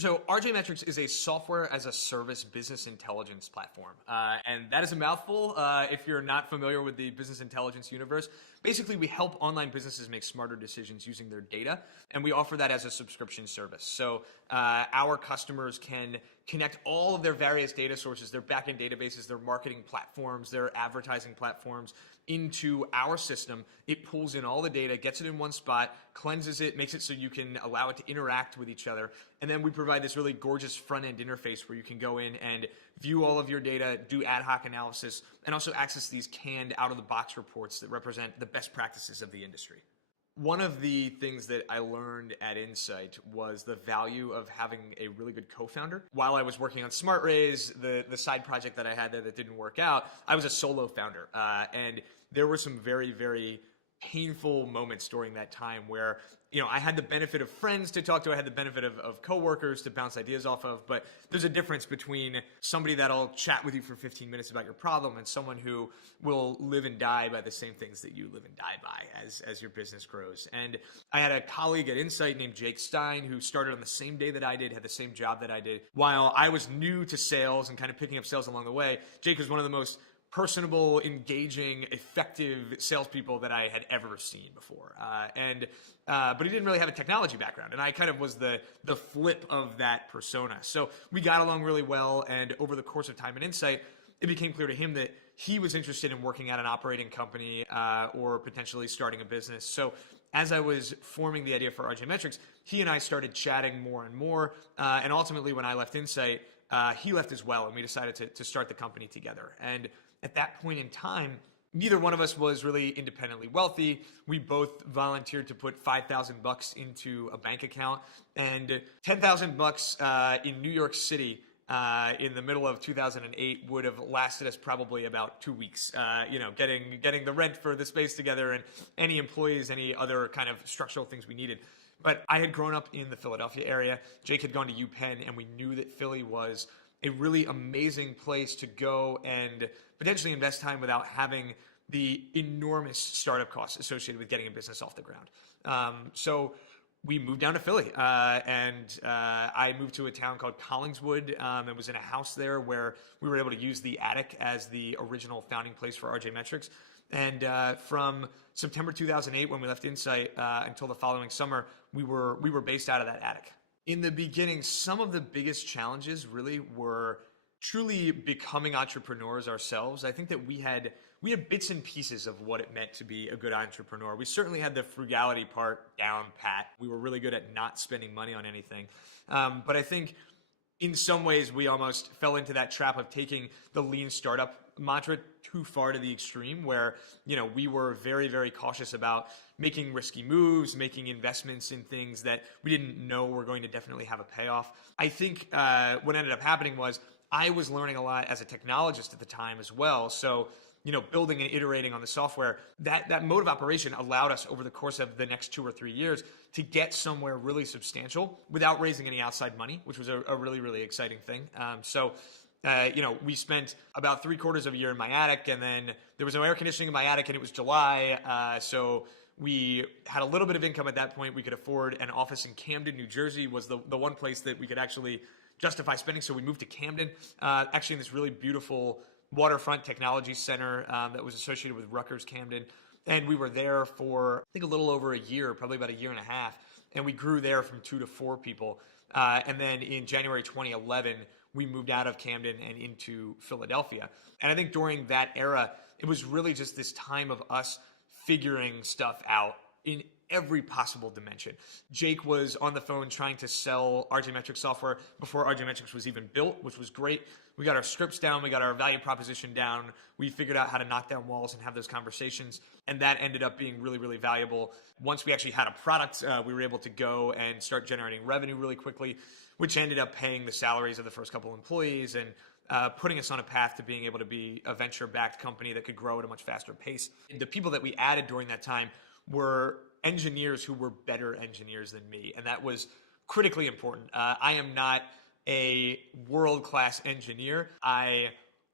Sure. So RJMetrics is a software as a service business intelligence platform. And that is a mouthful if you're not familiar with the business intelligence universe. Basically, we help online businesses make smarter decisions using their data, and we offer that as a subscription service. So our customers can connect all of their various data sources, their backend databases, their marketing platforms, their advertising platforms into our system. It pulls in all the data, gets it in one spot, cleanses it, makes it so you can allow it to interact with each other. And then we provide this really gorgeous front-end interface where you can go in and view all of your data, do ad hoc analysis, and also access these canned out-of-the-box reports that represent the best practices of the industry. One of the things that I learned at Insight was the value of having a really good co-founder. While I was working on SmartRaise, the side project that I had there that didn't work out, I was a solo founder. And there were some very, very painful moments during that time where, I had the benefit of friends to talk to, I had the benefit of coworkers to bounce ideas off of, but there's a difference between somebody that'll chat with you for 15 minutes about your problem and someone who will live and die by the same things that you live and die by as your business grows. And I had a colleague at Insight named Jake Stein who started on the same day that I did, had the same job that I did. While I was new to sales and kind of picking up sales along the way, Jake was one of the most personable, engaging, effective salespeople that I had ever seen before. But he didn't really have a technology background. And I kind of was the flip of that persona. So we got along really well. And over the course of time at Insight, it became clear to him that he was interested in working at an operating company or potentially starting a business. So as I was forming the idea for RJMetrics, he and I started chatting more and more. And ultimately, when I left Insight, he left as well. And we decided to start the company together. And at that point in time, neither one of us was really independently wealthy. We both volunteered to put $5,000 into a bank account, and $10,000 in New York City in the middle of 2008 would have lasted us probably about 2 weeks. Getting the rent for the space together and any employees, any other kind of structural things we needed. But I had grown up in the Philadelphia area. Jake had gone to UPenn, and we knew that Philly was a really amazing place to go and potentially invest time without having the enormous startup costs associated with getting a business off the ground. So we moved down to Philly, and I moved to a town called Collingswood, and was in a house there where we were able to use the attic as the original founding place for RJMetrics. And from September 2008, when we left Insight, until the following summer, we were based out of that attic. In the beginning, some of the biggest challenges really were truly becoming entrepreneurs ourselves. I think that we had bits and pieces of what it meant to be a good entrepreneur. We certainly had the frugality part down pat. We were really good at not spending money on anything. But I think in some ways we almost fell into that trap of taking the lean startup mantra too far to the extreme, where we were very, very cautious about making risky moves, making investments in things that we didn't know were going to definitely have a payoff. I think what ended up happening was I was learning a lot as a technologist at the time as well. So building and iterating on the software, that mode of operation allowed us over the course of the next 2 or 3 years to get somewhere really substantial without raising any outside money, which was a really, really exciting thing. We spent about 3/4 of a year in my attic, and then there was no air conditioning in my attic, and it was July. So we had a little bit of income at that point. We could afford an office in Camden, New Jersey was the one place that we could actually justify spending. So we moved to Camden, actually in this really beautiful waterfront technology center that was associated with Rutgers Camden. And we were there for, I think, a little over a year, probably about a year and a half. And we grew there from 2 to 4 people. And then in January 2011, we moved out of Camden and into Philadelphia. And I think during that era, it was really just this time of us figuring stuff out in every possible dimension. Jake was on the phone trying to sell RJMetrics software before RJMetrics was even built, which was great. We got our scripts down, we got our value proposition down, we figured out how to knock down walls and have those conversations, and that ended up being really, really valuable. Once we actually had a product, we were able to go and start generating revenue really quickly, which ended up paying the salaries of the first couple employees and putting us on a path to being able to be a venture-backed company that could grow at a much faster pace. The people that we added during that time were engineers who were better engineers than me, and that was critically important. I am not a world-class engineer. I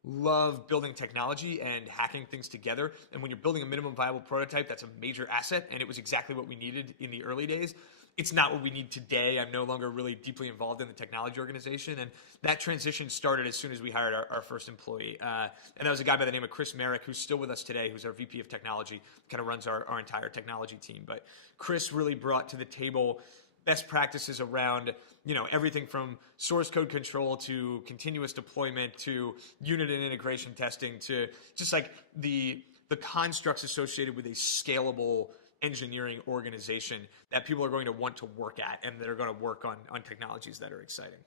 love building technology and hacking things together. And when you're building a minimum viable prototype, that's a major asset. And it was exactly what we needed in the early days. It's not what we need today. I'm no longer really deeply involved in the technology organization. And that transition started as soon as we hired our first employee. And that was a guy by the name of Chris Merrick, who's still with us today, who's our VP of technology, kind of runs our entire technology team. But Chris really brought to the table best practices around, everything from source code control to continuous deployment to unit and integration testing to just like the constructs associated with a scalable engineering organization that people are going to want to work at and that are going to work on technologies that are exciting.